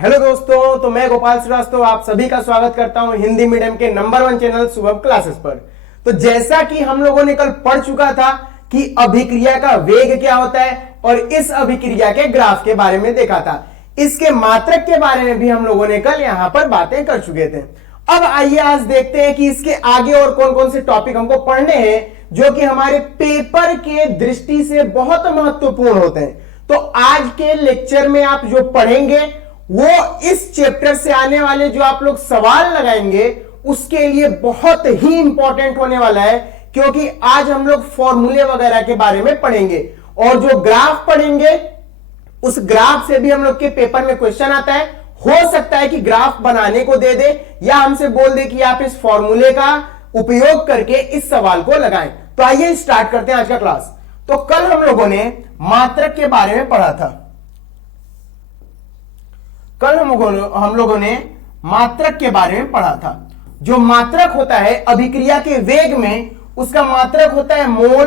Hello दोस्तों, तो मैं गोपाल श्रीवास्तव आप सभी का स्वागत करता हूं हिंदी मीडियम के नंबर 1 चैनल शुभम क्लासेस पर। तो जैसा कि हम लोगों ने कल पढ़ चुका था कि अभिक्रिया का वेग क्या होता है और इस अभिक्रिया के ग्राफ के बारे में देखा था। इसके मात्रक के बारे में भी हम लोगों ने कल यहां पर बातें कर चुके थे। अब आइए आज देखते हैं कि इसके आगे और कौन कौन से टॉपिक हमको पढ़ने हैं जो कि हमारे पेपर के दृष्टि से बहुत महत्वपूर्ण होते हैं। तो आज के लेक्चर में आप जो पढ़ेंगे वो इस चैप्टर से आने वाले जो आप लोग सवाल लगाएंगे उसके लिए बहुत ही इंपॉर्टेंट होने वाला है, क्योंकि आज हम लोग फॉर्मूले वगैरह के बारे में पढ़ेंगे और जो ग्राफ पढ़ेंगे उस ग्राफ से भी हम लोग के पेपर में क्वेश्चन आता है। हो सकता है कि ग्राफ बनाने को दे दे या हमसे बोल दे कि आप इस फॉर्मूले का उपयोग करके इस सवाल को लगाएं। तो आइए स्टार्ट करते हैं आज का क्लास। तो कल हम लोगों ने मात्रक के बारे में पढ़ा था। कल हम लोगों ने मात्रक के बारे में पढ़ा था। जो मात्रक होता है अभिक्रिया के वेग में, उसका मात्रक होता है मोल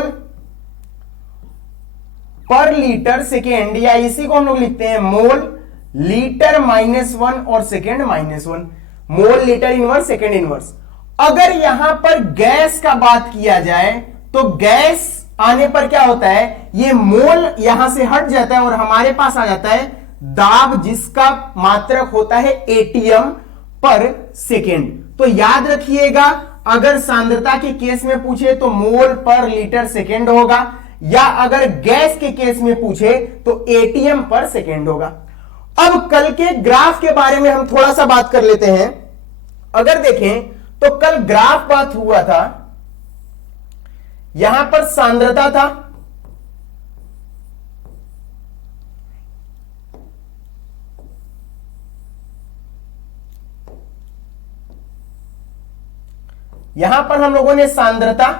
पर लीटर सेकेंड, या इसी को हम लोग लिखते हैं मोल लीटर -1 और second -1, mole litre inverse second inverse. अगर यहां पर गैस का बात किया जाए तो गैस आने पर क्या होता है, ये मोल यहां से हट जाता है और हमारे पास आ जाता है दाब, जिसका मात्रक होता है एटीएम पर सेकेंड। तो याद रखिएगा, अगर सांद्रता के केस में पूछे तो मोल पर लीटर सेकेंड होगा, या अगर गैस के केस में पूछे तो एटीएम पर सेकेंड होगा। अब कल के ग्राफ के बारे में हम थोड़ा सा बात कर लेते हैं। अगर देखें तो कल ग्राफ बात हुआ था, यहां पर सांद्रता था, यहां पर हम लोगों ने सांद्रता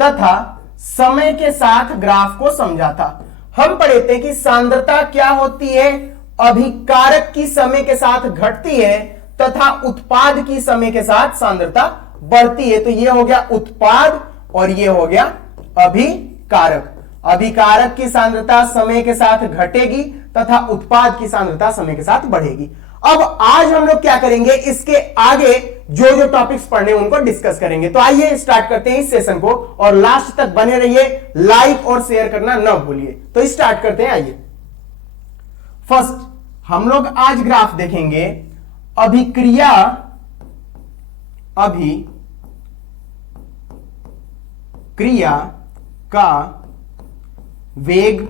तथा समय के साथ ग्राफ को समझा था। हम पढ़े थे कि सांद्रता क्या होती है, अभिकारक की समय के साथ घटती है तथा उत्पाद की समय के साथ सांद्रता बढ़ती है। तो ये हो गया उत्पाद और ये हो गया अभिकारक। अभिकारक की सांद्रता समय के साथ घटेगी तथा उत्पाद की सांद्रता समय के साथ बढ़ेगी। अब आज हम लोग क्या करेंगे, इसके आगे जो जो टॉपिक्स पढ़ने उनको डिस्कस करेंगे। तो आइए स्टार्ट करते हैं इस सेशन को और लास्ट तक बने रहिए, लाइक और शेयर करना न भूलिए। तो स्टार्ट करते हैं। आइए फर्स्ट हम लोग आज ग्राफ देखेंगे अभिक्रिया का वेग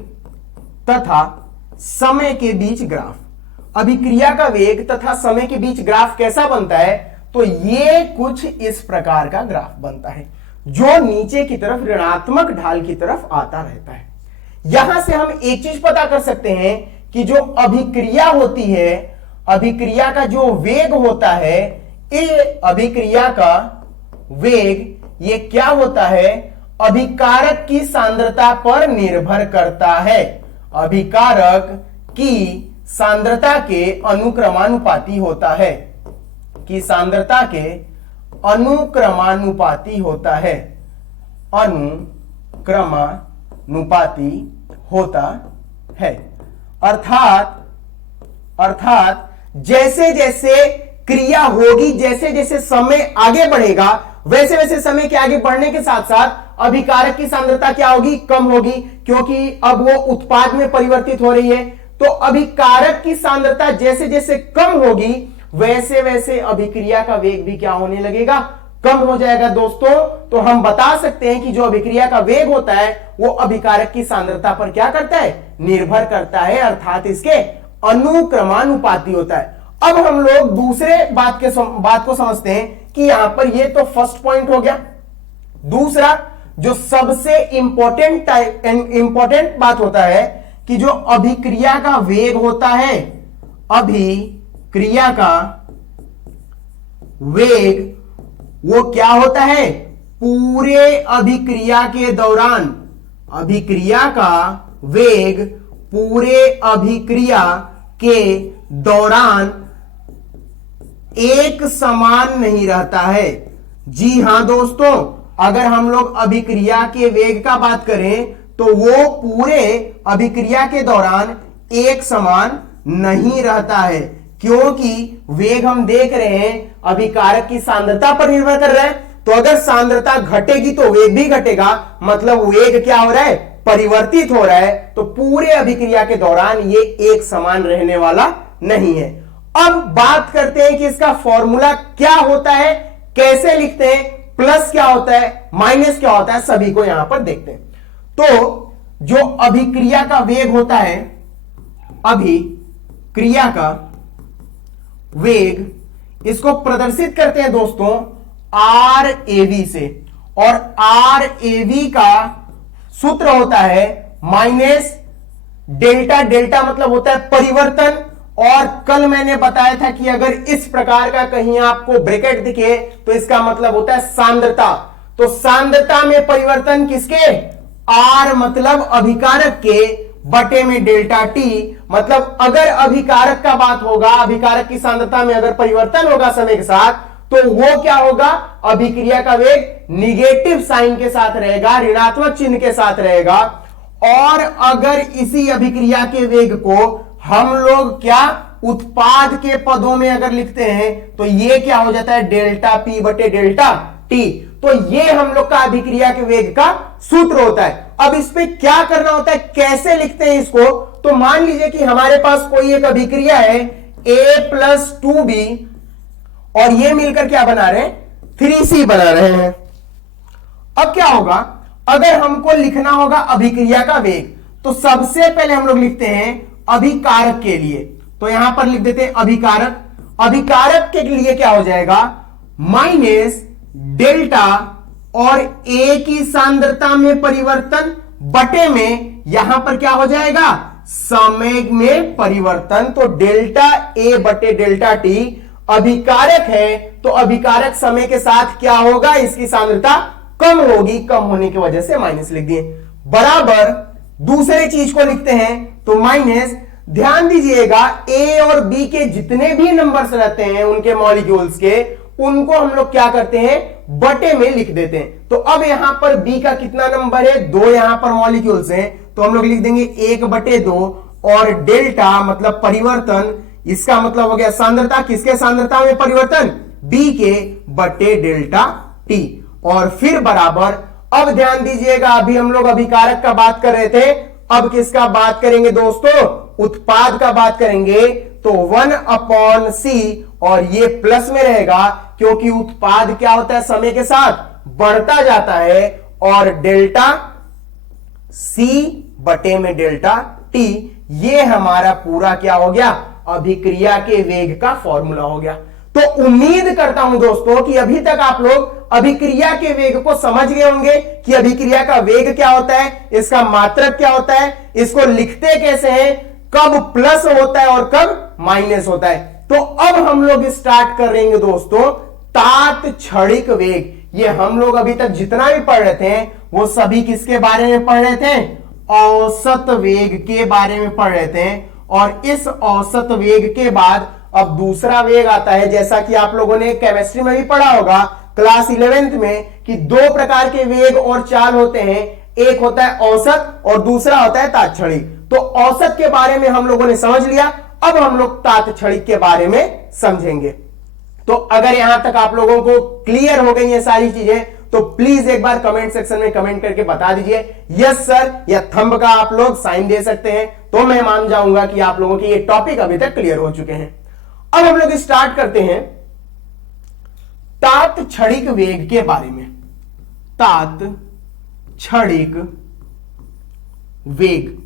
तथा समय के बीच ग्राफ। अभिक्रिया का वेग तथा समय के बीच ग्राफ कैसा बनता है, तो ये कुछ इस प्रकार का ग्राफ बनता है जो नीचे की तरफ ऋणात्मक ढाल की तरफ आता रहता है। यहां से हम एक चीज पता कर सकते हैं कि जो अभिक्रिया होती है, अभिक्रिया का जो वेग होता है, ये अभिक्रिया का वेग ये क्या होता है, अभिकारक की सांद्रता पर निर्भर करता है। अभिकारक की सांद्रता के अनुक्रमानुपाती होता है, कि सांद्रता के अनुक्रमानुपाती होता है, अनुक्रमानुपाती होता है। अर्थात जैसे जैसे क्रिया होगी, जैसे जैसे समय आगे बढ़ेगा, वैसे वैसे समय के आगे बढ़ने के साथ साथ अभिकारक की सांद्रता क्या होगी, कम होगी, क्योंकि अब वो उत्पाद में परिवर्तित हो रही है। तो अभिकारक की सांद्रता जैसे जैसे कम होगी वैसे वैसे अभिक्रिया का वेग भी क्या होने लगेगा, कम हो जाएगा दोस्तों। तो हम बता सकते हैं कि जो अभिक्रिया का वेग होता है वो अभिकारक की सांद्रता पर क्या करता है, निर्भर करता है, अर्थात इसके अनुक्रमानुपाती होता है। अब हम लोग दूसरे बात को समझते हैं कि यहां पर ये तो फर्स्ट पॉइंट हो गया। दूसरा जो सबसे इंपॉर्टेंट बात होता है कि जो अभिक्रिया का वेग होता है, अभिक्रिया का वेग वो क्या होता है, पूरे अभिक्रिया के दौरान, अभिक्रिया का वेग पूरे अभिक्रिया के दौरान एक समान नहीं रहता है। जी हां दोस्तों, अगर हम लोग अभिक्रिया के वेग का बात करें तो वो पूरे अभिक्रिया के दौरान एक समान नहीं रहता है। क्योंकि वेग हम देख रहे हैं अभिकारक की सांद्रता पर निर्भर कर रहा है, तो अगर सांद्रता घटेगी तो वेग भी घटेगा, मतलब वेग क्या हो रहा है, परिवर्तित हो रहा है। तो पूरे अभिक्रिया के दौरान ये एक समान रहने वाला नहीं है। अब बात करते हैं कि इसका फॉर्मूला क्या होता है, कैसे लिखते हैं, प्लस क्या होता है, माइनस क्या होता है, सभी को यहां पर देखते हैं। तो जो अभिक्रिया का वेग होता है, अभिक्रिया का वेग, इसको प्रदर्शित करते हैं दोस्तों RAV से, और RAV का सूत्र होता है माइनस डेल्टा, डेल्टा मतलब होता है परिवर्तन। और कल मैंने बताया था कि अगर इस प्रकार का कहीं आपको ब्रैकेट दिखे तो इसका मतलब होता है सांद्रता। तो सांद्रता में परिवर्तन किसके, R मतलब अभिकारक के, बटे में डेल्टा T, मतलब अगर अभिकारक का बात होगा, अभिकारक की सांद्रता में अगर परिवर्तन होगा समय के साथ, तो वो क्या होगा, अभिक्रिया का वेग निगेटिव साइन के साथ रहेगा, ऋणात्मक चिन्ह के साथ रहेगा। और अगर इसी अभिक्रिया के वेग को हम लोग क्या उत्पाद के पदों में अगर लिखते हैं तो ये क्या हो जाता है, डेल्टा P बटे डेल्टा T। तो ये हम लोग का अभिक्रिया के वेग का सूत्र होता है। अब इस पे क्या करना होता है, कैसे लिखते हैं इसको, तो मान लीजिए कि हमारे पास कोई एक अभिक्रिया है A+2B, और ये मिलकर क्या बना रहे हैं, 3C बना रहे हैं। अब क्या होगा, अगर हमको लिखना होगा अभिक्रिया का वेग, तो सबसे पहले हम लोग लिखते हैं अभिकारक के लिए, तो यहां पर लिख देते हैं अभिकारक। अभिकारक के लिए क्या हो जाएगा, माइनस डेल्टा और A की सांद्रता में परिवर्तन बटे में यहां पर क्या हो जाएगा, समय में परिवर्तन। तो डेल्टा A बटे डेल्टा T अभिकारक है, तो अभिकारक समय के साथ क्या होगा, इसकी सांद्रता कम होगी, कम होने की वजह से माइनस लिख दिए। बराबर दूसरे चीज को लिखते हैं तो माइनस, ध्यान दीजिएगा A और B के जितने भी नंबर्स रहते हैं उनके मॉलिक्यूल्स के, उनको हम लोग क्या करते हैं, बटे में लिख देते हैं। तो अब यहां पर B का कितना नंबर है, 2 यहां पर मॉलिक्यूल्स हैं, तो हम लोग लिख देंगे 1/2, और डेल्टा मतलब परिवर्तन, इसका मतलब हो गया सांद्रता, किसके सांद्रता में परिवर्तन, B के बटे डेल्टा T। और फिर बराबर, अब ध्यान दीजिएगा अभी हम लोग अभिकारक का बात कर रहे थे, अब किसका बात करेंगे दोस्तों, उत्पाद का बात करेंगे। तो 1/C, और ये प्लस में रहेगा क्योंकि उत्पाद क्या होता है, समय के साथ बढ़ता जाता है, और डेल्टा C बटे में डेल्टा T, ये हमारा पूरा क्या हो गया, अभिक्रिया के वेग का फॉर्मूला हो गया। तो उम्मीद करता हूं दोस्तों कि अभी तक आप लोग अभिक्रिया के वेग को समझ गए होंगे कि अभिक्रिया का वेग क्या होता है, इसका मात्रक क्या होता है, इसको लिखते कैसे हैं, कब प्लस होता है और कब माइनस होता है। तो अब हम लोग स्टार्ट करेंगे दोस्तों तात्क्षणिक वेग। ये हम लोग अभी तक जितना भी पढ़ रहे थे वो सभी किसके बारे में पढ़ रहे थे, औसत वेग के बारे में पढ़ रहे थे। और इस औसत वेग के बाद अब दूसरा वेग आता है, जैसा कि आप लोगों ने केमिस्ट्री में भी पढ़ा होगा क्लास 11th में, कि 2 प्रकार के वेग और चाल होते हैं, एक होता है औसत और दूसरा होता है तात्क्षणिक। तो औसत के बारे में हम लोगों ने समझ लिया, अब हम लोग तात्क्षणिक के बारे में समझेंगे। तो अगर यहां तक आप लोगों को क्लियर हो गई ये सारी चीजें, तो प्लीज एक बार कमेंट सेक्शन में कमेंट करके बता दीजिए यस सर, या थंब का आप लोग साइन दे सकते हैं, तो मैं मान जाऊंगा कि आप लोगों के ये टॉपिक अभी तक क्लियर हो चुके हैं। अब हम लोग स्टार्ट करते हैं तात्क्षणिक वेग के बारे में। तात्क्षणिक वेग,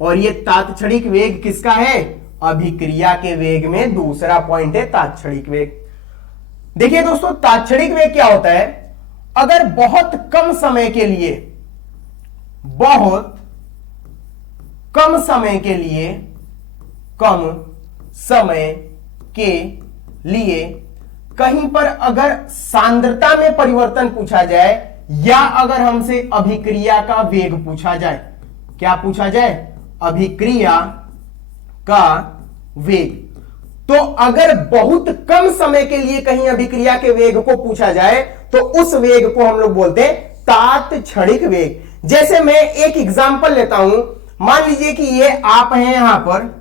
और ये तात्क्षणिक वेग किसका है, अभिक्रिया के वेग में दूसरा पॉइंट है तात्क्षणिक वेग। देखिए दोस्तों, तात्क्षणिक वेग क्या होता है, अगर बहुत कम समय के लिए, बहुत कम समय के लिए, कम समय के लिए कहीं पर अगर सांद्रता में परिवर्तन पूछा जाए, या अगर हमसे अभिक्रिया का वेग पूछा जाए, क्या पूछा जाए, अभिक्रिया का वेग, तो अगर बहुत कम समय के लिए कहीं अभिक्रिया के वेग को पूछा जाए तो उस वेग को हम लोग बोलते हैं तात्क्षणिक वेग। जैसे मैं एक एग्जांपल लेता हूं, मान लीजिए कि ये आप हैं, यहां पर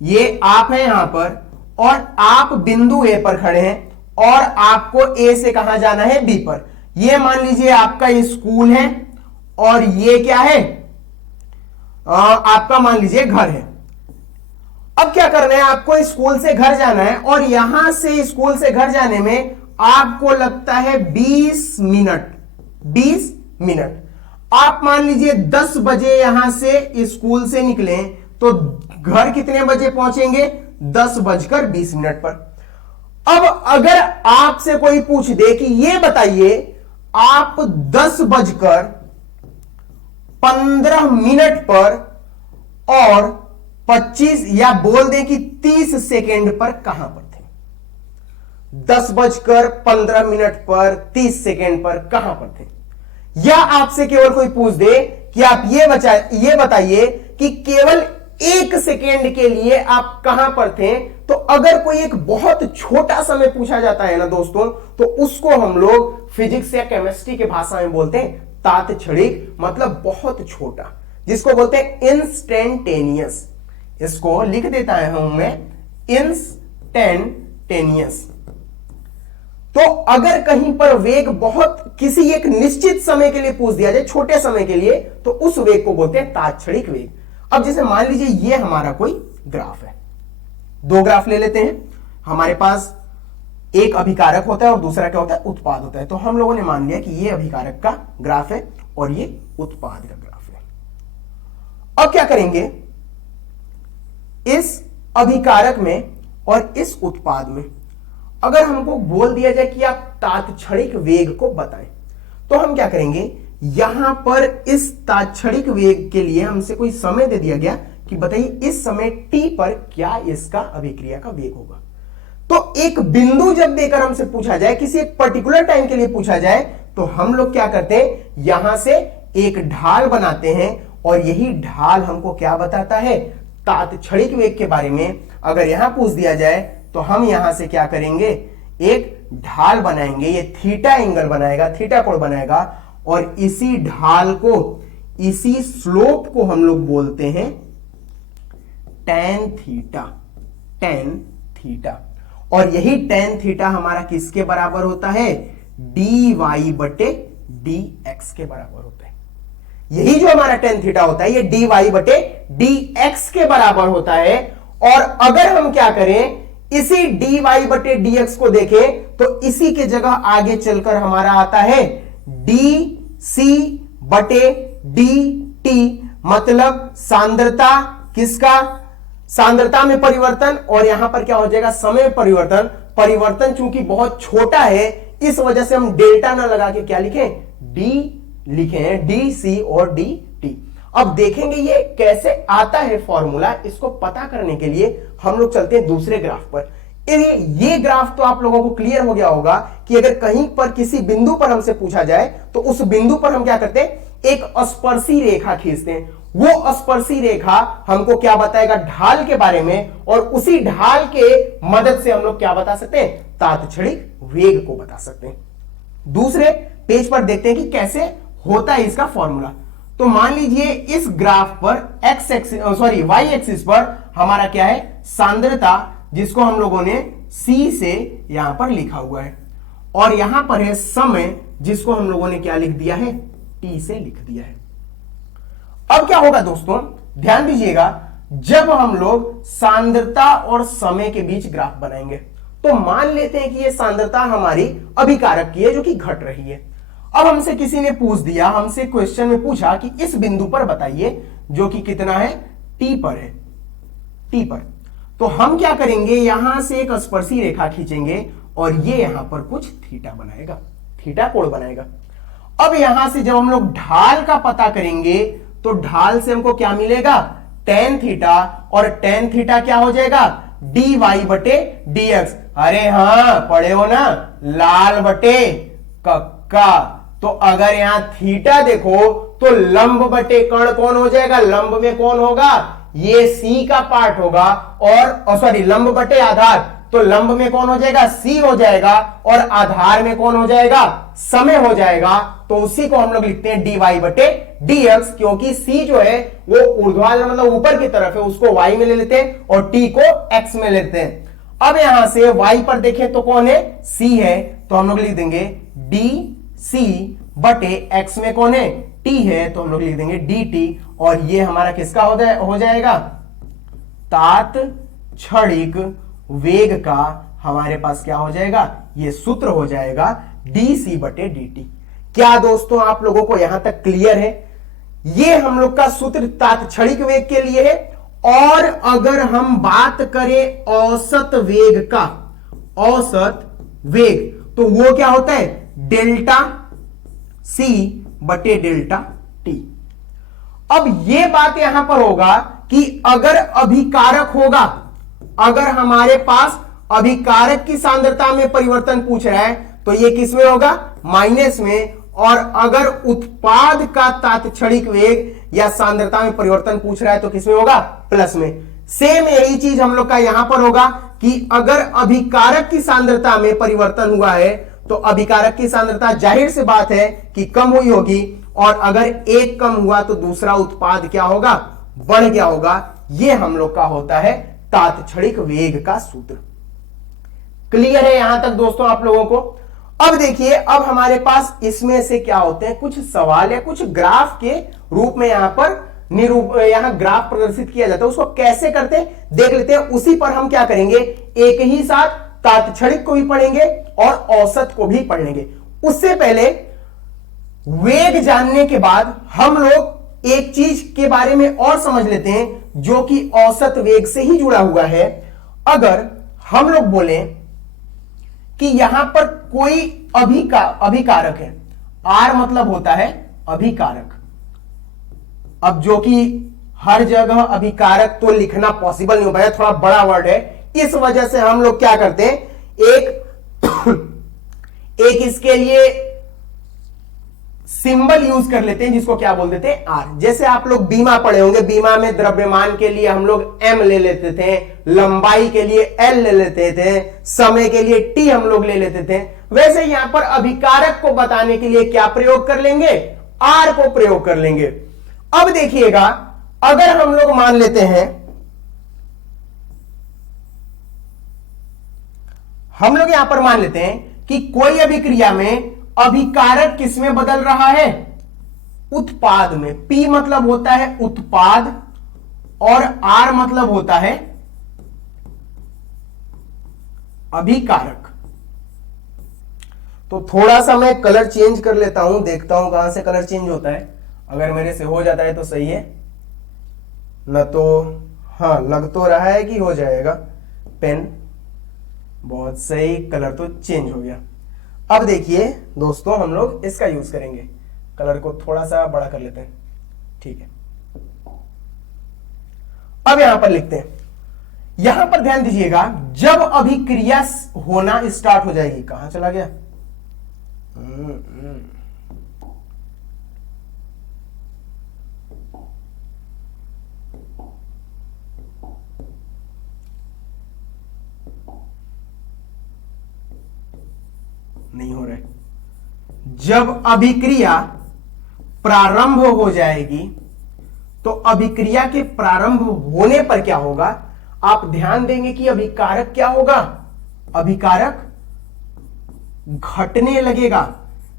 ये आप है यहां पर और आप बिंदु ए पर खड़े हैं और आपको ए से कहां जाना है, बी पर। ये मान लीजिए आपका स्कूल है और ये क्या है, आपका मान लीजिए घर है। अब क्या करना है, आपको स्कूल से घर जाना है और यहां से स्कूल से घर जाने में आपको लगता है 20 मिनट। 20 मिनट। आप मान लीजिए 10 बजे यहां से स्कूल से निकले तो घर कितने बजे पहुंचेंगे, 10:20 पर। अब अगर आपसे कोई पूछ दे कि ये बताइए आप 10:15 पर और 25 या बोल दें कि 30 सेकेंड पर कहां पर थे, 10:15 पर 30 सेकेंड पर कहां पर थे। या आपसे केवल कोई पूछ दे कि आप ये बताइए कि केवल 1 सेकेंड के लिए आप कहां पर थे, तो अगर कोई एक बहुत छोटा समय पूछा जाता है ना दोस्तों, तो उसको हम लोग फिजिक्स या केमिस्ट्री के भाषा में बोलते हैं तात्क्षणिक, मतलब बहुत छोटा, जिसको बोलते हैं इंस्टेंटेनियस। इसको लिख देता हूं मैं, इंस्टेंटेनियस। तो अगर कहीं पर वेग बहुत किसी एक निश्चित समय के लिए पूछ दिया जाए, छोटे समय के लिए, तो उस वेग को बोलते हैं तात्क्षणिक वेग। अब जैसे मान लीजिए ये हमारा कोई ग्राफ है, 2 ग्राफ ले लेते हैं। हमारे पास एक अभिकारक होता है और दूसरा क्या होता है, उत्पाद होता है। तो हम लोगों ने मान लिया कि ये अभिकारक का ग्राफ है और ये उत्पाद का ग्राफ है। अब क्या करेंगे, इस अभिकारक में और इस उत्पाद में अगर हमको बोल दिया जाए कि आप तात्क्षणिक वेग को बताएं, तो हम क्या करेंगे, यहां पर इस तात्क्षणिक वेग के लिए हमसे कोई समय दे दिया गया कि बताइए इस समय t पर क्या इसका अभिक्रिया का वेग होगा। तो एक बिंदु जब देकर हमसे पूछा जाए, किसी एक पर्टिकुलर टाइम के लिए पूछा जाए, तो हम लोग क्या करते हैं, यहां से एक ढाल बनाते हैं और यही ढाल हमको क्या बताता है, तात्क्षणिक वेग के बारे में। अगर यहां पूछ दिया जाए तो हम यहां से क्या करेंगे, एक ढाल बनाएंगे, ये थीटा एंगल बनाएगा, थीटा कोण बनाएगा, और इसी ढाल को, इसी स्लोप को हम लोग बोलते हैं tan थीटा। tan theta. और यही tan थीटा हमारा किसके बराबर होता है, dy/dx के बराबर होता है। यही जो हमारा tan थीटा होता है, ये dy/dx के बराबर होता है। और अगर हम क्या करें, इसी dy/dx को देखें, तो इसी के जगह आगे चलकर हमारा आता है dc/dt, मतलब सांद्रता, किसका, सांद्रता में परिवर्तन, और यहां पर क्या हो जाएगा, समय परिवर्तन। परिवर्तन चूंकि बहुत छोटा है, इस वजह से हम डेल्टा ना लगा के क्या लिखें, डी लिखे हैं, dc और dt। अब देखेंगे ये कैसे आता है फॉर्मूला। इसको पता करने के लिए हम लोग चलते हैं दूसरे ग्राफ पर। ये ग्राफ तो आप लोगों को क्लियर हो गया होगा कि अगर कहीं पर किसी बिंदु पर हमसे पूछा जाए, तो उस बिंदु पर हम क्या करते हैं, एक स्पर्शी रेखा खींचते हैं। वो स्पर्शी रेखा हमको क्या बताएगा, ढाल के बारे में, और उसी ढाल के मदद से हम लोग क्या बता सकते हैं, तात्क्षणिक वेग को बता सकते हैं। दूसरे पेज पर देखते हैं कि कैसे होता है इसका फॉर्मूला। तो मान लीजिए इस ग्राफ पर y एक्सिस पर हमारा क्या है, सांद्रता, जिसको हम लोगों ने c से यहां पर लिखा हुआ है, और यहां पर है समय, जिसको हम लोगों ने क्या लिख दिया है, t से लिख दिया है। अब क्या होगा दोस्तों, ध्यान दीजिएगा, जब हम लोग सांद्रता और समय के बीच ग्राफ बनाएंगे, तो मान लेते हैं कि ये सांद्रता हमारी अभिकारक की है जो कि घट रही है। अब हमसे किसी ने पूछ दिया, हमसे क्वेश्चन में पूछा कि इस बिंदु पर बताइए, जो कि कितना है, t पर है, t पर। तो हम क्या करेंगे, यहां से एक स्पर्शी रेखा खींचेंगे और ये यहां पर कुछ थीटा बनाएगा, थीटा कोण बनाएगा। अब यहां से जब हम लोग ढाल का पता करेंगे, तो ढाल से हमको क्या मिलेगा, tan थीटा, और tan थीटा क्या हो जाएगा, dy/dx। अरे हां, पढ़े हो ना, लाल बटे कक्का। तो अगर यहां थीटा देखो, तो लंब बटे कर्ण कौन हो जाएगा, लंब में कौन होगा, ये c का पार्ट होगा, और सॉरी लंब बटे आधार, तो लंब में कौन हो जाएगा, C हो जाएगा, और आधार में कौन हो जाएगा, समय हो जाएगा। तो उसी को हम लोग लिखते हैं dy/dx, क्योंकि C जो है वो ऊर्ध्वाधर मतलब ऊपर की तरफ है, उसको y में ले लेते हैं और t को x में ले लेते हैं। अब यहां से y पर देखें तो कौन है, C है, तो हम लोग लिख देंगे dc/x में कौन है, t है, तो हम लोग लिख देंगे dt, और ये हमारा किसका हो जाएगा, तात क्षणिक वेग का हमारे पास क्या हो जाएगा, ये सूत्र हो जाएगा dc/dt। क्या दोस्तों आप लोगों को यहां तक क्लियर है? ये हम लोग का सूत्र तात्क्षणिक वेग के लिए है। और अगर हम बात करें औसत वेग का, औसत वेग, तो वो क्या होता है, डेल्टा c/डेल्टा t। अब ये बात यहां पर होगा कि अगर अभिकारक होगा, अगर हमारे पास अभिकारक की सांद्रता में परिवर्तन पूछ रहा है तो ये किस में होगा, माइनस में। और अगर उत्पाद का तात्क्षणिक वेग या सांद्रता में परिवर्तन पूछ रहा है तो किसमें होगा, प्लस में। सेम यही चीज हम लोग का यहां पर होगा कि अगर अभिकारक की सांद्रता में परिवर्तन हुआ है तो अभिकारक की सांद्रता जाहिर सी बात है कि कम हुई होगी, और अगर एक कम हुआ तो दूसरा उत्पाद क्या होगा, बढ़ गया होगा। यह हम लोग का होता है तात्क्षणिक वेग का सूत्र। क्लियर है यहां तक दोस्तों आप लोगों को? अब देखिए, अब हमारे पास इसमें से क्या होते हैं, कुछ सवाल या कुछ ग्राफ के रूप में यहां पर यहां ग्राफ प्रदर्शित किया जाता है। उसको कैसे करते हैं देख लेते हैं। उसी पर हम क्या करेंगे, एक ही साथ तात्क्षणिक को भी पढ़ेंगे और औसत को भी पढ़ेंगे। उससे पहले वेग जानने के बाद हम लोग एक चीज के बारे में और समझ लेते हैं जो कि औसत वेग से ही जुड़ा हुआ है। अगर हम लोग बोले कि यहां पर कोई अभिकारक है, R मतलब होता है अभिकारक। अब जो कि हर जगह अभिकारक तो लिखना पॉसिबल नहीं हो पाया, थोड़ा बड़ा वर्ड है, इस वजह से हम लोग क्या करते हैं, एक इसके लिए सिंबल यूज कर लेते हैं जिसको क्या बोल देते हैं, R। जैसे आप लोग बीमा पढ़े होंगे, बीमा में द्रव्यमान के लिए हम लोग M ले लेते थे, लंबाई के लिए L ले लेते थे, समय के लिए T हम लोग ले लेते थे। वैसे यहां पर अभिकारक को बताने के लिए क्या प्रयोग कर लेंगे, R को प्रयोग कर लेंगे। अब देखिएगा, अगर हम लोग मान लेते हैं, हम लोग यहां पर मान लेते हैं कि कोई अभिक्रिया में अभिकारक किसमें बदल रहा है, उत्पाद में। P मतलब होता है उत्पाद और R मतलब होता है अभिकारक। तो थोड़ा सा मैं कलर चेंज कर लेता हूं, देखता हूं कहां से कलर चेंज होता है। अगर मेरे से हो जाता है तो सही है, न तो हाँ लग तो रहा है कि हो जाएगा। पेन बहुत सही, कलर तो चेंज हो गया। अब देखिए दोस्तों, हम लोग इसका यूज करेंगे, कलर को थोड़ा सा बड़ा कर लेते हैं, ठीक है। अब यहां पर लिखते हैं, यहां पर ध्यान दीजिएगा, जब अभिक्रिया होना स्टार्ट हो जाएगी, कहां चला गया, नहीं हो रहा है। जब अभिक्रिया प्रारंभ हो जाएगी तो अभिक्रिया के प्रारंभ होने पर क्या होगा, आप ध्यान देंगे कि अभिकारक क्या होगा, अभिकारक घटने लगेगा।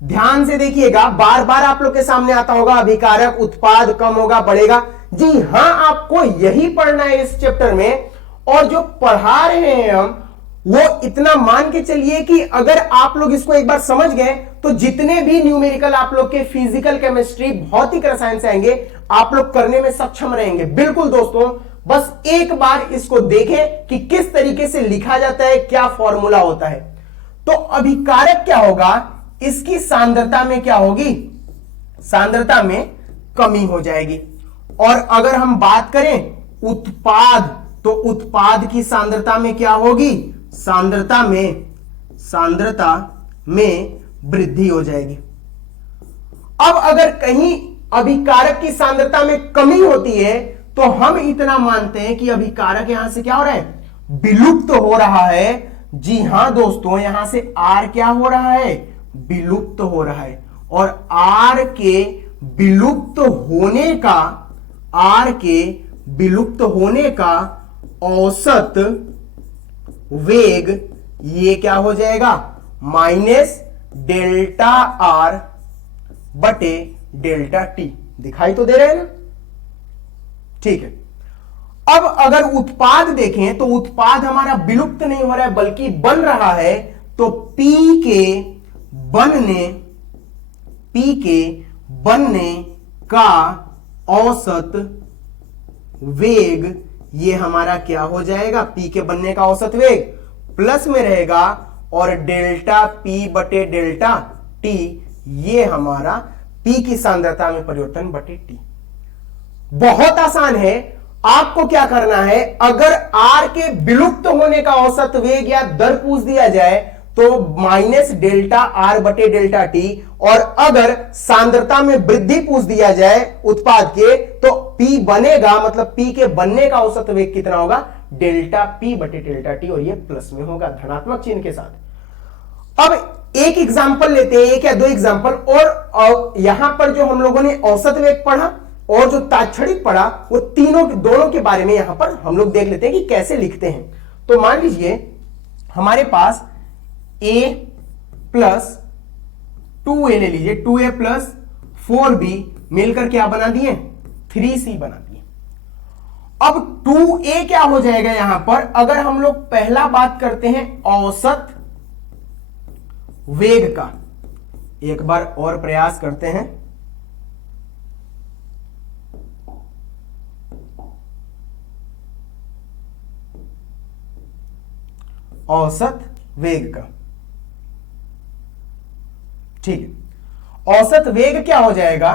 ध्यान से देखिएगा, बार बार आप लोग के सामने आता होगा अभिकारक उत्पाद कम होगा बढ़ेगा। जी हां, आपको यही पढ़ना है इस चैप्टर में। और जो पढ़ा रहे हैं हम, वो इतना मान के चलिए कि अगर आप लोग इसको एक बार समझ गए तो जितने भी न्यूमेरिकल आप लोग के फिजिकल, केमिस्ट्री, भौतिक रसायन से आएंगे, आप लोग करने में सक्षम रहेंगे। बिल्कुल दोस्तों, बस एक बार इसको देखें कि किस तरीके से लिखा जाता है, क्या फॉर्मूला होता है। तो अभिकारक क्या होगा, इसकी सांद्रता में क्या होगी, सांद्रता में कमी हो जाएगी। और अगर हम बात करें उत्पाद, तो उत्पाद की सांद्रता में क्या होगी, सांद्रता में वृद्धि हो जाएगी। अब अगर कहीं अभिकारक की सांद्रता में कमी होती है तो हम इतना मानते हैं कि अभिकारक यहां से क्या हो रहा है, विलुप्त हो रहा है। जी हां दोस्तों, यहां से आर क्या हो रहा है, विलुप्त हो रहा है। और आर के विलुप्त होने का, आर के विलुप्त होने का औसत वेग ये क्या हो जाएगा, माइनस डेल्टा आर बटे डेल्टा टी। दिखाई तो दे रहे हैं ना, ठीक है। अब अगर उत्पाद देखें तो उत्पाद हमारा विलुप्त नहीं हो रहा है बल्कि बन रहा है। तो P के बनने का औसत वेग ये हमारा क्या हो जाएगा, P के बनने का औसत वेग प्लस में रहेगा और डेल्टा P बटे डेल्टा T ये हमारा P की सांद्रता में परिवर्तन बटे T। बहुत आसान है। आपको क्या करना है, अगर R के विलुप्त होने का औसत वेग या दर पूछ दिया जाए तो माइनस डेल्टा आर बटे डेल्टा टी, और अगर सांद्रता में वृद्धि पूछ दिया जाए उत्पाद के तो P बनेगा, मतलब P के बनने का औसत वेग कितना होगा, डेल्टा P बटे डेल्टा टी, और ये प्लस में होगा धनात्मक चिन्ह के साथ। अब एक एग्जांपल लेते हैं, एक या दो एग्जांपल, और यहां पर जो हम लोगों ने औसत वेग पढ़ा और जो तात्क्षणिक पढ़ा वो दोनों के बारे में यहां पर हम लोग देख लेते हैं कि कैसे लिखते हैं। तो मान लीजिए हमारे पास a प्लस 2a ले लीजिए, 2a प्लस 4b मिलकर क्या बना दिए, 3c बना दिए। अब 2a क्या हो जाएगा यहां पर, अगर हम लोग पहला बात करते हैं औसत वेग का, एक बार और प्रयास करते हैं। औसत वेग का, ठीक है। औसत वेग क्या हो जाएगा,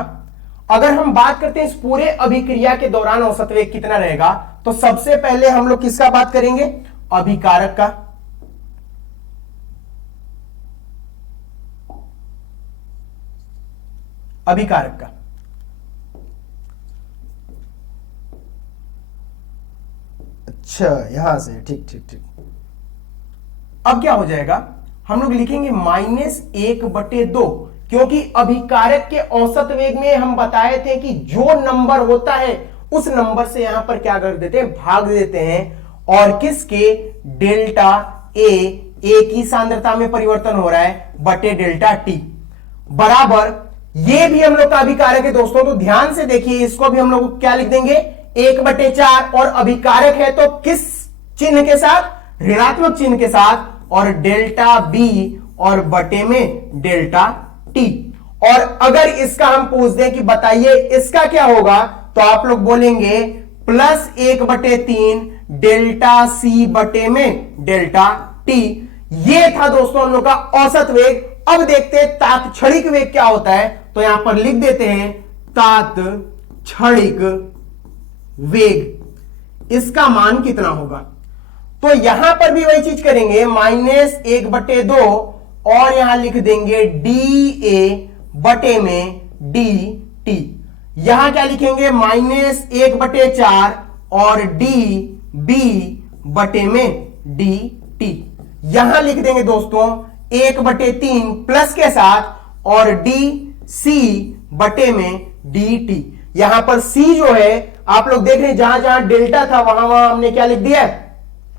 अगर हम बात करते हैं इस पूरे अभिक्रिया के दौरान औसत वेग कितना रहेगा, तो सबसे पहले हम लोग किसका बात करेंगे, अभिकारक का। अभिकारक का, अच्छा यहां से, ठीक ठीक ठीक। अब क्या हो जाएगा, हम लोग लिखेंगे -1/2, क्योंकि अभिकारक के औसत वेग में हम बताए थे कि जो नंबर होता है उस नंबर से यहां पर क्या कर देते हैं, भाग देते हैं, और किसके, डेल्टा ए की सांद्रता में परिवर्तन हो रहा है बटे डेल्टा टी बराबर, ये भी हम लोग का अभिकारक है दोस्तों। तो ध्यान से देखिए, इसको भी हम लोग क्या लिख देंगे, 1/4, और अभिकारक है तो किस चिन्ह के साथ, ऋणात्मक चिन्ह के साथ, और डेल्टा बी और बटे में डेल्टा टी। और अगर इसका हम पूछ दें कि बताइए इसका क्या होगा, तो आप लोग बोलेंगे +1/3 डेल्टा सी बटे में डेल्टा टी। ये था दोस्तों हम लोग का औसत वेग। अब देखते हैं तात्क्षणिक वेग क्या होता है, तो यहां पर लिख देते हैं तात्क्षणिक वेग, इसका मान कितना होगा। तो यहां पर भी वही चीज करेंगे, -1/2, और यहां लिख देंगे dA बटे में dt। यहां क्या लिखेंगे, -1/4 और dB बटे में dt। यहां लिख देंगे दोस्तों 1/3 प्लस के साथ और dC बटे में dt। यहां पर C जो है आप लोग देख रहे हैं, जहां जहां डेल्टा था वहां वहां हमने क्या लिख दिया है,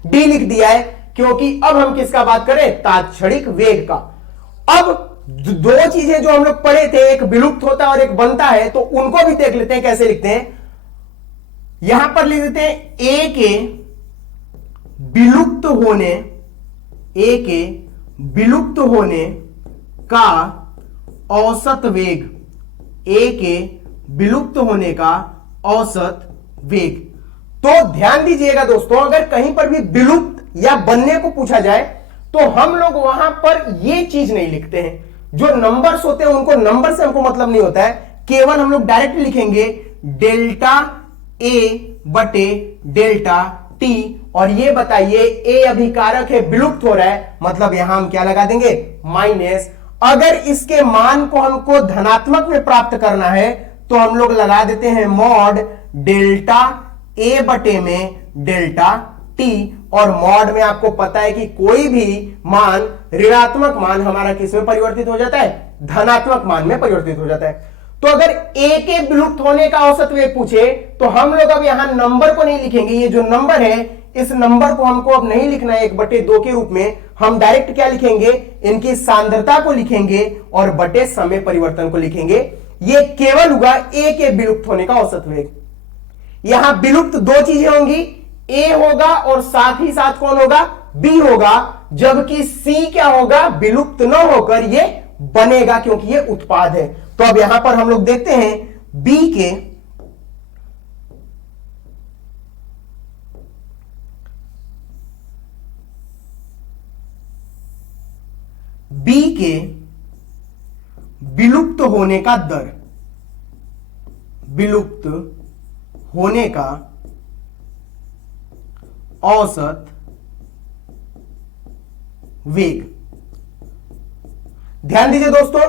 डी लिख दिया है, क्योंकि अब हम किसका बात करें, तात्क्षणिक वेग का। अब दो चीजें जो हम लोग पढ़े थे, एक विलुप्त होता है और एक बनता है, तो उनको भी देख लेते हैं कैसे लिखते हैं। यहां पर लिख देते हैं ए के विलुप्त होने का औसत वेग, ए के विलुप्त होने का औसत वेग। तो ध्यान दीजिएगा दोस्तों, अगर कहीं पर भी विलुप्त या बनने को पूछा जाए तो हम लोग वहां पर ये चीज नहीं लिखते हैं। जो नंबर्स होते हैं उनको नंबर से हमको मतलब नहीं होता है, केवल हम लोग डायरेक्ट लिखेंगे डेल्टा ए बटे डेल्टा टी। और ये बताइए ए अभिकारक है, विलुप्त हो रहा है, मतलब यहां हम क्या लगा देंगे, माइनस। अगर इसके मान को हमको धनात्मक में प्राप्त करना है तो हम लोग लगा देते हैं मॉड डेल्टा ए बटे में डेल्टा टी, और मॉड में आपको पता है कि कोई भी मान, ऋणात्मक मान हमारा किस में परिवर्तित हो जाता है, धनात्मक मान में परिवर्तित हो जाता है। तो अगर ए के विलुप्त होने का औसत वेग पूछे तो हम लोग अब यहां नंबर को नहीं लिखेंगे, ये जो नंबर है इस नंबर को हमको अब नहीं लिखना है 1/2 के रूप में, हम डायरेक्ट क्या लिखेंगे, इनकी सांद्रता को लिखेंगे और बटे समय परिवर्तन को लिखेंगे। ये केवल हुआ ए के विलुप्त होने का औसत वेग। यहां विलुप्त दो चीजें होंगी, ए होगा और साथ ही साथ कौन होगा, बी होगा, जबकि सी क्या होगा, विलुप्त न होकर ये बनेगा क्योंकि ये उत्पाद है। तो अब यहां पर हम लोग देखते हैं बी के विलुप्त होने का दर, विलुप्त होने का औसत वेग। ध्यान दीजिए दोस्तों,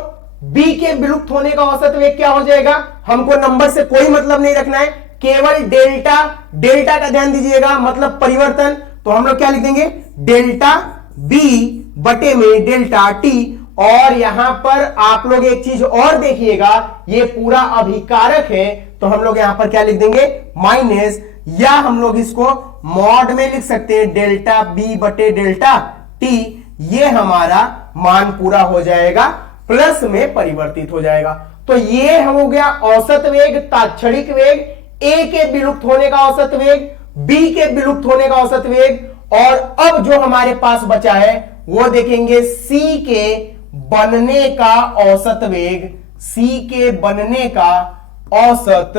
बी के विलुप्त होने का औसत वेग क्या हो जाएगा, हमको नंबर से कोई मतलब नहीं रखना है, केवल डेल्टा, डेल्टा का ध्यान दीजिएगा मतलब परिवर्तन। तो हम लोग क्या लिख देंगे, डेल्टा बी बटे में डेल्टा टी। और यहां पर आप लोग एक चीज और देखिएगा, ये पूरा अभिकारक है तो हम लोग यहां पर क्या लिख देंगे, माइनस, या हम लोग इसको मॉड में लिख सकते हैं डेल्टा बी बटे डेल्टा टी। ये हमारा मान पूरा हो जाएगा, प्लस में परिवर्तित हो जाएगा। तो ये हो गया औसत वेग, तात्क्षणिक वेग, ए के विलुप्त होने का औसत वेग, बी के विलुप्त होने का औसत वेग। और अब जो हमारे पास बचा है वो देखेंगे सी के बनने का औसत वेग, सी के बनने का औसत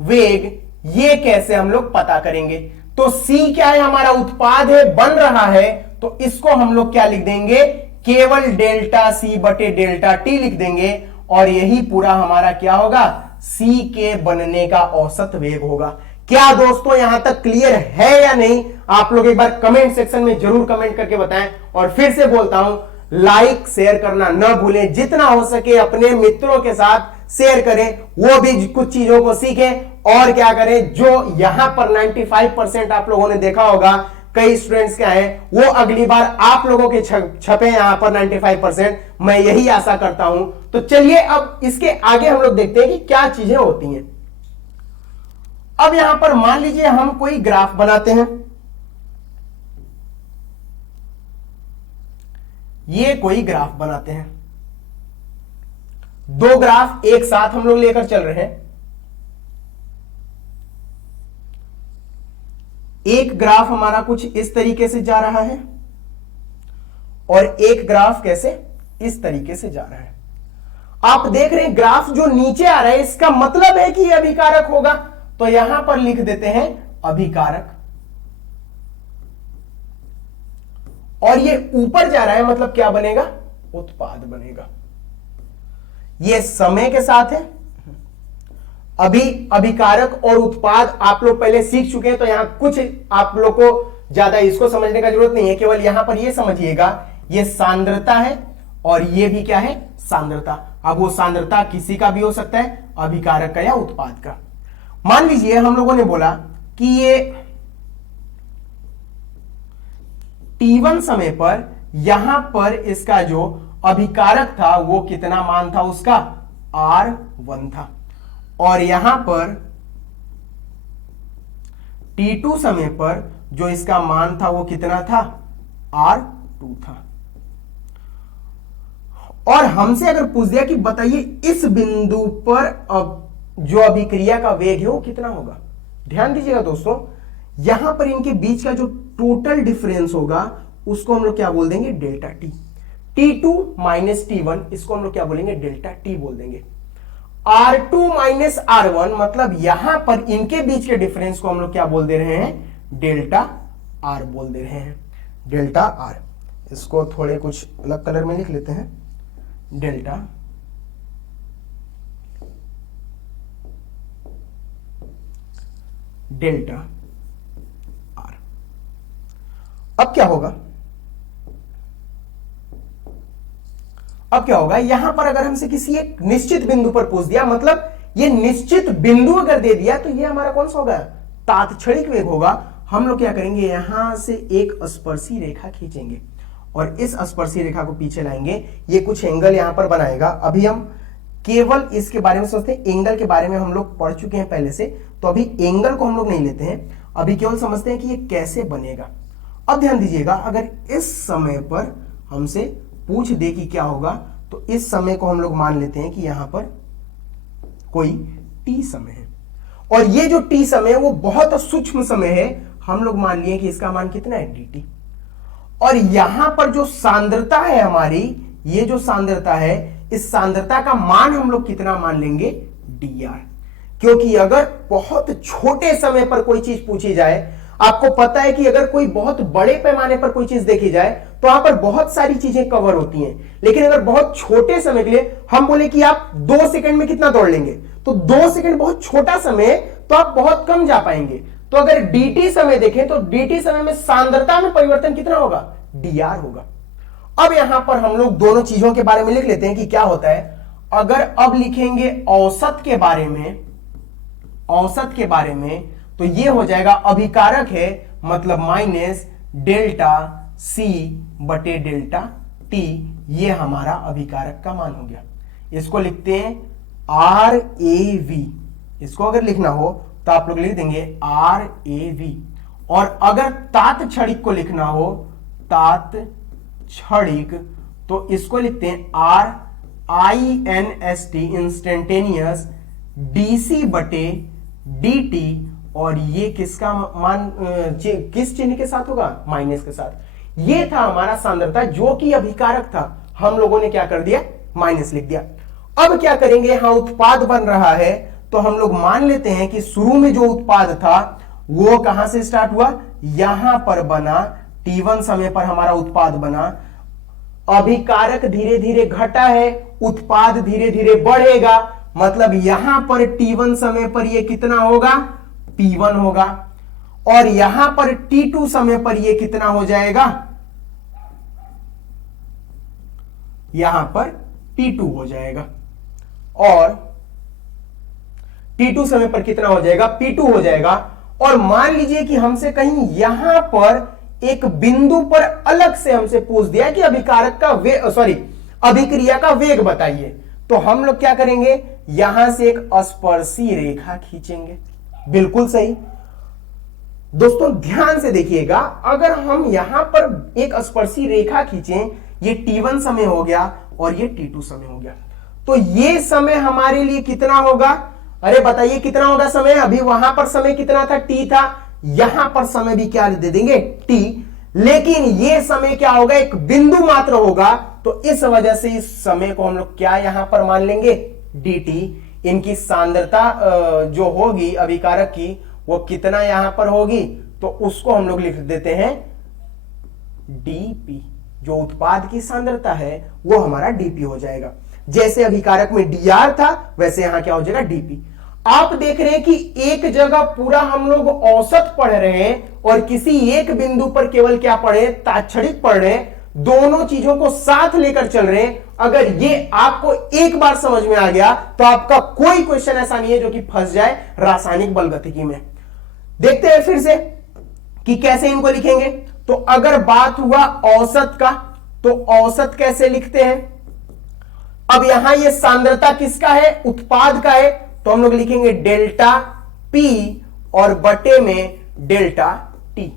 वेग, ये कैसे हम लोग पता करेंगे। तो सी क्या है, हमारा उत्पाद है, बन रहा है, तो इसको हम लोग क्या लिख देंगे, केवल डेल्टा सी बटे डेल्टा टी लिख देंगे। और यही पूरा हमारा क्या होगा, सी के बनने का औसत वेग होगा। क्या दोस्तों यहां तक क्लियर है या नहीं, आप लोग एक बार कमेंट सेक्शन में जरूर कमेंट करके बताएं। और फिर से बोलता हूं, लाइक शेयर करना न भूलें, जितना हो सके अपने मित्रों के साथ शेयर करें, वो भी कुछ चीजों को सीखें। और क्या करें, जो यहां पर 95% आप लोगों ने देखा होगा, कई स्टूडेंट्स क्या है वो अगली बार आप लोगों के छपे यहां पर 95%, मैं यही आशा करता हूं। तो चलिए अब इसके आगे हम लोग देखते हैं कि क्या चीजें होती हैं। अब यहां पर मान लीजिए हम कोई ग्राफ बनाते हैं, ये कोई ग्राफ बनाते हैं, दो ग्राफ एक साथ हम लोग लेकर चल रहे हैं। एक ग्राफ हमारा कुछ इस तरीके से जा रहा है और एक ग्राफ कैसे, इस तरीके से जा रहा है। आप देख रहे हैं ग्राफ जो नीचे आ रहा है, इसका मतलब है कि यह अभिकारक होगा, तो यहां पर लिख देते हैं अभिकारक। और ये ऊपर जा रहा है मतलब क्या बनेगा, उत्पाद बनेगा। ये समय के साथ है, अभी अभिकारक और उत्पाद आप लोग पहले सीख चुके हैं, तो यहां कुछ आप लोग को ज्यादा इसको समझने का जरूरत नहीं है, केवल यहां पर ये समझिएगा ये सांद्रता है और ये भी क्या है, सांद्रता। अब वो सांद्रता किसी का भी हो सकता है, अभिकारक का या उत्पाद का। मान लीजिए हम लोगों ने बोला कि ये T1 समय पर यहां पर इसका जो अभिकारक था वो कितना मान था, उसका R1 था। और यहां पर T2 समय पर जो इसका मान था वो कितना था, R2 था। और हमसे अगर पूछ दिया कि बताइए इस बिंदु पर अब जो अभिक्रिया का वेग है वो कितना होगा, ध्यान दीजिएगा दोस्तों, यहां पर इनके बीच का जो टोटल डिफरेंस होगा उसको हम लोग क्या बोल देंगे, delta T. T2 minus T1 इसको हम लोग क्या बोलेंगे, डेल्टा टी बोल देंगे। R2 माइनस R1 मतलब यहां पर इनके बीच के डिफरेंस को हम लोग क्या बोल दे रहे हैं, डेल्टा R बोल दे रहे हैं, डेल्टा R। इसको थोड़े कुछ अलग कलर में लिख लेते हैं, डेल्टा डेल्टा R। अब क्या होगा, अब क्या होगा, यहां पर अगर हमसे किसी एक निश्चित बिंदु पर पूछ दिया, मतलब ये निश्चित बिंदु अगर दे दिया तो ये हमारा कौन सा होगा, तात्क्षणिक वेग होगा, हम लोग क्या करेंगे, यहां से एक स्पर्शी रेखा खींचेंगे और इस स्पर्शी रेखा को पीछे लाएंगे, ये कुछ एंगल यहां पर बनाएगा। अभी हम केवल इसके बारे में सोचते हैं, एंगल के बारे में हम लोग पढ़ चुके हैं पहले से, तो अभी एंगल को हम लोग नहीं लेते हैं, अभी केवल समझते हैं कि ये कैसे बनेगा। अब ध्यान दीजिएगा, अगर इस समय पर हमसे पूछ दे कि क्या होगा, तो इस समय को हम लोग मान लेते हैं कि यहां पर कोई टी समय है, और ये जो टी समय है वो बहुत सूक्ष्म समय है, हम लोग मान लिए कि इसका मान कितना है, dt। और यहां पर जो सांद्रता है हमारी, ये जो सांद्रता है, इस सांद्रता का मान हम लोग कितना मान लेंगे, dr। क्योंकि अगर बहुत छोटे समय पर कोई चीज पूछी जाए, आपको पता है कि अगर कोई बहुत बड़े पैमाने पर कोई चीज देखी जाए तो वहां पर बहुत सारी चीजें कवर होती हैं, लेकिन अगर बहुत छोटे समय के लिए हम बोले कि आप 2 सेकंड में कितना दौड़ लेंगे, तो 2 सेकंड बहुत छोटा समय है, तो आप बहुत कम जा पाएंगे। तो अगर dt समय देखें तो dt समय में सांद्रता में परिवर्तन कितना होगा, dr होगा। अब यहां पर हम लोग दोनों चीजों के बारे में लिख लेते हैं कि क्या होता है। अगर अब लिखेंगे औसत के बारे में, औसत के बारे में, तो ये हो जाएगा अभिकारक है, मतलब माइनस डेल्टा C बटे डेल्टा T, ये हमारा अभिकारक का मान हो गया। इसको लिखते हैं RAV। इसको अगर लिखना हो तो आप लोग लिख देंगे RAV। और अगर तात्क्षणिक को लिखना हो, तात्क्षणिक, तो इसको लिखते हैं RINST, इंस्टेंटेनियस, DC बटे DT, और ये किसका मान, किस चिन्ह के साथ होगा, माइनस के साथ। ये था हमारा सांद्रता जो कि अभिकारक था, हम लोगों ने क्या कर दिया, माइनस लिख दिया। अब क्या करेंगे, यहां उत्पाद बन रहा है, तो हम लोग मान लेते हैं कि शुरू में जो उत्पाद था वो कहां से स्टार्ट हुआ, यहां पर बना, T1 समय पर हमारा उत्पाद बना। अभिकारक धीरे धीरे घटा है, उत्पाद धीरे धीरे बढ़ेगा, मतलब यहां पर T1 समय पर ये कितना होगा, P1 होगा, और यहां पर T2 समय पर ये कितना हो जाएगा, यहां पर T2 हो जाएगा, और T2 समय पर कितना हो जाएगा, P2 हो जाएगा। और मान लीजिए कि हमसे कहीं यहां पर एक बिंदु पर अलग से हमसे पूछ दिया कि अभिकारक का वेग, सॉरी, अभिक्रिया का वेग बताइए, तो हम लोग क्या करेंगे, यहां से एक स्पर्शी रेखा खींचेंगे। बिल्कुल सही दोस्तों, ध्यान से देखिएगा, अगर हम यहां पर एक स्पर्शी रेखा खींचें, ये T1 समय हो गया और ये T2 समय हो गया, तो ये समय हमारे लिए कितना होगा, अरे बताइए कितना होगा समय, अभी वहां पर समय कितना था, T था, यहां पर समय भी क्या दे देंगे, T, लेकिन ये समय क्या होगा, एक बिंदु मात्र होगा, तो इस वजह से इस समय को हम लोग क्या यहां पर मान लेंगे, dt। इनकी सांद्रता जो होगी अभिकारक की, वो कितना यहां पर होगी, तो उसको हम लोग लिख देते हैं dp। जो उत्पाद की सांद्रता है वो हमारा dp हो जाएगा। जैसे अभिकारक में dr था, वैसे यहां क्या हो जाएगा, dp। आप देख रहे हैं कि एक जगह पूरा हम लोग औसत पढ़ रहे हैं और किसी एक बिंदु पर केवल क्या पढ़े, तात्क्षणिक पढ़ रहे हैं, दोनों चीजों को साथ लेकर चल रहे हैं। अगर ये आपको एक बार समझ में आ गया तो आपका कोई क्वेश्चन ऐसा नहीं है जो कि फंस जाए रासायनिक बलगतिकी में। देखते हैं फिर से कि कैसे इनको लिखेंगे। तो अगर बात हुआ औसत का, तो औसत कैसे लिखते हैं। अब यहां ये सांद्रता किसका है, उत्पाद का है, तो हम लोग लिखेंगे डेल्टा P और बटे में डेल्टा T।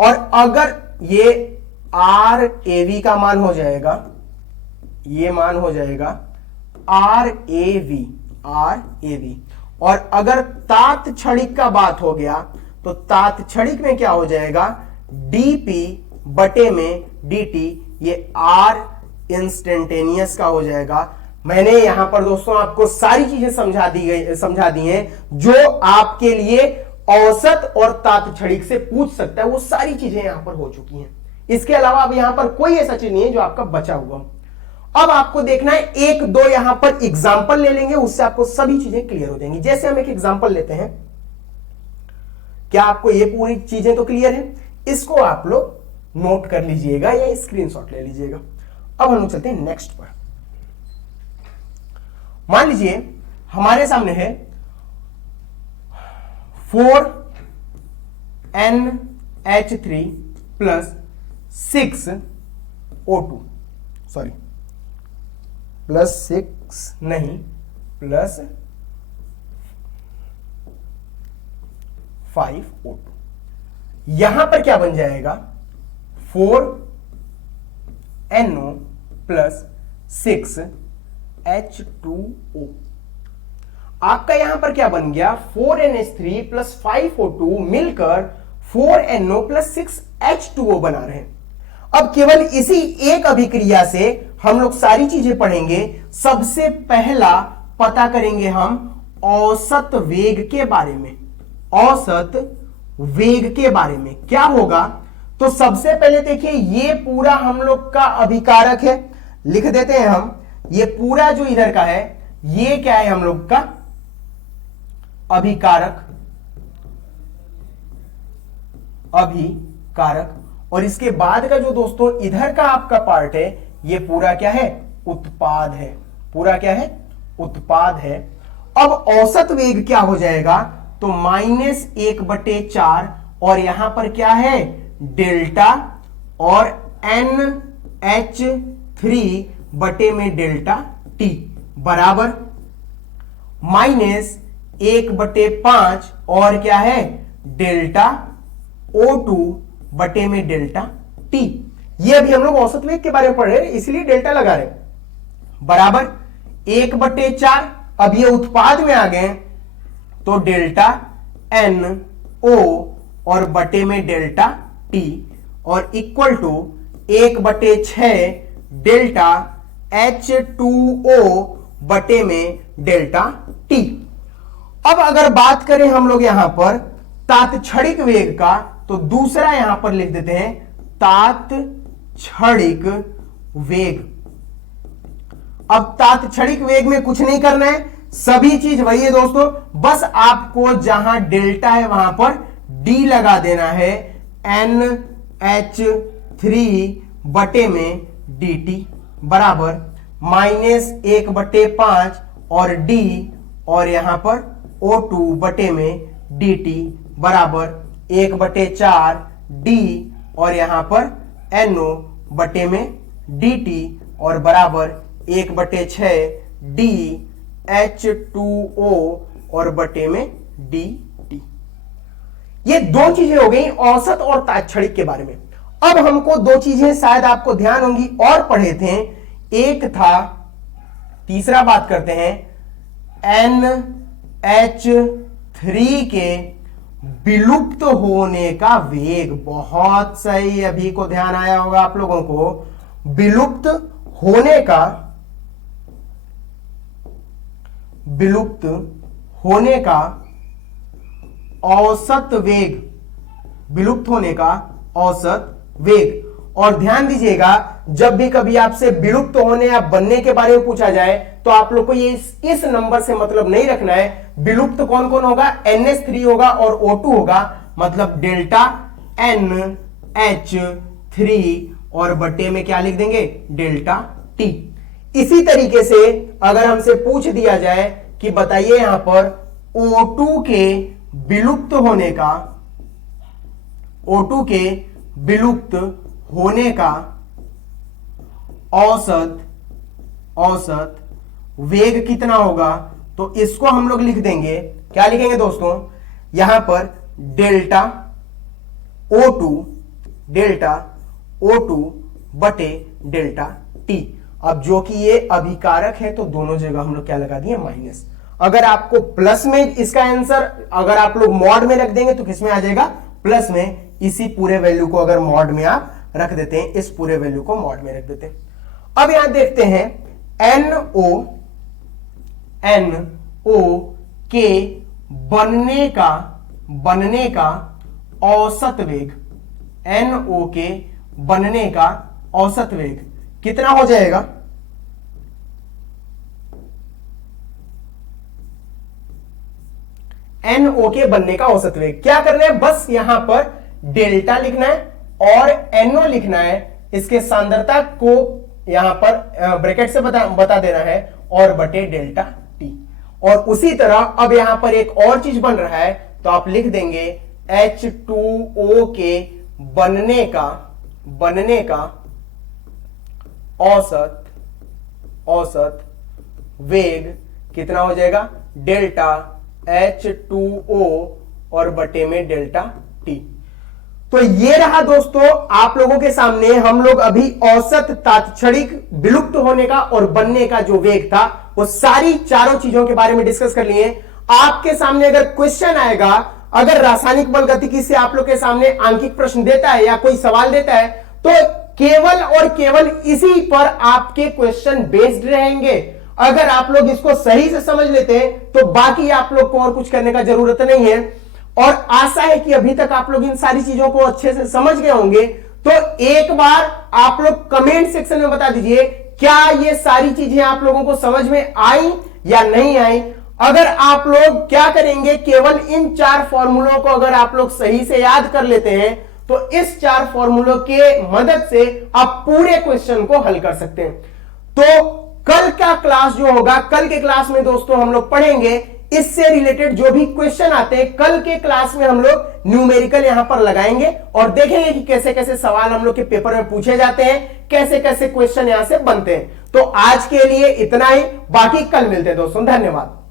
और अगर ये RAV का मान हो जाएगा, ये मान हो जाएगा RAV। और अगर तात्क्षणिक का बात हो गया तो तात्क्षणिक में क्या हो जाएगा, dp बटे में dt, ये R इंस्टेंटेनियस का हो जाएगा। मैंने यहां पर दोस्तों आपको सारी चीजें समझा दी हैं जो आपके लिए औसत और तात्क्षणिक से पूछ सकता है, वो सारी चीजें यहां पर हो चुकी हैं। इसके अलावा अब यहां पर कोई ऐसा चीज नहीं है जो आपका बचा हुआ। अब आपको देखना है, एक दो यहां पर एग्जांपल ले लेंगे, उससे आपको सभी चीजें क्लियर हो जाएंगी। जैसे हम एक एग्जांपल लेते हैं, क्या आपको ये पूरी चीजें तो क्लियर है, इसको आप लोग नोट कर लीजिएगा या स्क्रीनशॉट ले लीजिएगा। अब हम चलते हैं नेक्स्ट पर। मान लीजिए हमारे सामने है 4 NH3 plus 6O2, sorry plus 6 नहीं, प्लस 5O2। यहां पर क्या बन जाएगा, 4NO प्लस 6H2O। आपका यहां पर क्या बन गया, 4NH3 प्लस 5O2 मिलकर 4NO प्लस 6H2O बना रहे हैं। अब केवल इसी एक अभिक्रिया से हम लोग सारी चीजें पढ़ेंगे। सबसे पहला पता करेंगे हम औसत वेग के बारे में। औसत वेग के बारे में क्या होगा, तो सबसे पहले देखिए ये पूरा हम लोग का अभिकारक है, लिख देते हैं हम। ये पूरा जो इधर का है ये क्या है, हम लोग का अभिकारक, अभिकारक। और इसके बाद का जो दोस्तों इधर का आपका पार्ट है, ये पूरा क्या है, उत्पाद है। पूरा क्या है, उत्पाद है। अब औसत वेग क्या हो जाएगा, तो -1/4 और यहां पर क्या है, डेल्टा और NH3 बटे में डेल्टा T बराबर -1/5 और क्या है, डेल्टा O2 बटे में डेल्टा T। ये अभी हम लोग औसत वेग के बारे में पढ़ रहे हैं, इसलिए डेल्टा लगा रहे हैं, बराबर 1/4। अब ये उत्पाद में आ गए तो डेल्टा NO और बटे में डेल्टा T और इक्वल टू 1/6 डेल्टा H2O बटे में डेल्टा T। अब अगर बात करें हम लोग यहां पर तात्क्षणिक वेग का, तो दूसरा यहां पर लिख देते हैं तात्क्षणिक वेग। अब तात्क्षणिक वेग में कुछ नहीं करना है, सभी चीज वही है दोस्तों, बस आपको जहां डेल्टा है वहां पर D लगा देना है, NH3 बटे में DT बराबर -1/5 और D और यहां पर O2 बटे में DT बराबर 1/4 D और यहां पर NO बटे में DT और बराबर 1/6 D H2O और बटे में DT। ये दो चीजें हो गई औसत और तात्क्षणिक के बारे में। अब हमको दो चीजें शायद आपको ध्यान होंगी और पढ़े थे, एक था, तीसरा बात करते हैं NH3 के विलुप्त होने का वेग। बहुत सही, अभी को ध्यान आया होगा आप लोगों को, विलुप्त होने का औसत वेग, विलुप्त होने का औसत वेग। और ध्यान दीजिएगा, जब भी कभी आपसे विलुप्त होने या बनने के बारे में पूछा जाए तो आप लोग को ये इस नंबर से मतलब नहीं रखना है। विलुप्त कौन कौन होगा, NH3 होगा और O2 होगा, मतलब डेल्टा NH3 और बटे में क्या लिख देंगे, डेल्टा T। इसी तरीके से अगर हमसे पूछ दिया जाए कि बताइए यहां पर O2 के विलुप्त होने का औसत वेग कितना होगा, तो इसको हम लोग लिख देंगे, क्या लिखेंगे दोस्तों, यहां पर डेल्टा O2 बटे डेल्टा T। अब जो कि ये अभिकारक है तो दोनों जगह हम लोग क्या लगा दिए, माइनस। अगर आपको प्लस में इसका आंसर अगर आप लोग मॉड में रख देंगे तो किसमें आ जाएगा, प्लस में। इसी पूरे वैल्यू को अगर मॉड में आप रख देते हैं, इस पूरे वैल्यू को मॉड में रख देते हैं। अब यहां देखते हैं NO के बनने का औसत वेग, NO के बनने का औसत वेग कितना हो जाएगा, NO के बनने का औसत वेग। क्या करना है, बस यहां पर डेल्टा लिखना है और NO लिखना है, इसके सांद्रता को यहां पर ब्रैकेट से बता देना है और बटे डेल्टा T। और उसी तरह अब यहां पर एक और चीज बन रहा है, तो आप लिख देंगे H2O के बनने का औसत वेग कितना हो जाएगा, डेल्टा H2O और बटे में डेल्टा T। तो ये रहा दोस्तों आप लोगों के सामने, हम लोग अभी औसत, तात्क्षणिक, विलुप्त होने का और बनने का जो वेग था वो सारी चारों चीजों के बारे में डिस्कस कर लिए। आपके सामने अगर क्वेश्चन आएगा, अगर रासायनिक बल गतिकी से आप लोग के सामने आंकिक प्रश्न देता है या कोई सवाल देता है, तो केवल और केवल इसी पर आपके क्वेश्चन बेस्ड रहेंगे। अगर आप लोग इसको सही से समझ लेते हैं तो बाकी आप लोग को और कुछ करने का जरूरत नहीं है। और आशा है कि अभी तक आप लोग इन सारी चीजों को अच्छे से समझ गए होंगे। तो एक बार आप लोग कमेंट सेक्शन में बता दीजिए, क्या ये सारी चीजें आप लोगों को समझ में आई या नहीं आई। अगर आप लोग क्या करेंगे, केवल इन 4 फॉर्मूलों को अगर आप लोग सही से याद कर लेते हैं तो इस 4 फॉर्मूलों के मदद से आप पूरे क्वेश्चन को हल कर सकते हैं। तो कल का क्लास जो होगा, कल के क्लास में दोस्तों हम लोग पढ़ेंगे इससे रिलेटेड जो भी क्वेश्चन आते हैं। कल के क्लास में हम लोग न्यूमेरिकल यहां पर लगाएंगे और देखेंगे कि कैसे कैसे सवाल हम लोग के पेपर में पूछे जाते हैं, कैसे कैसे क्वेश्चन यहां से बनते हैं। तो आज के लिए इतना ही, बाकी कल मिलते हैं दोस्तों। धन्यवाद।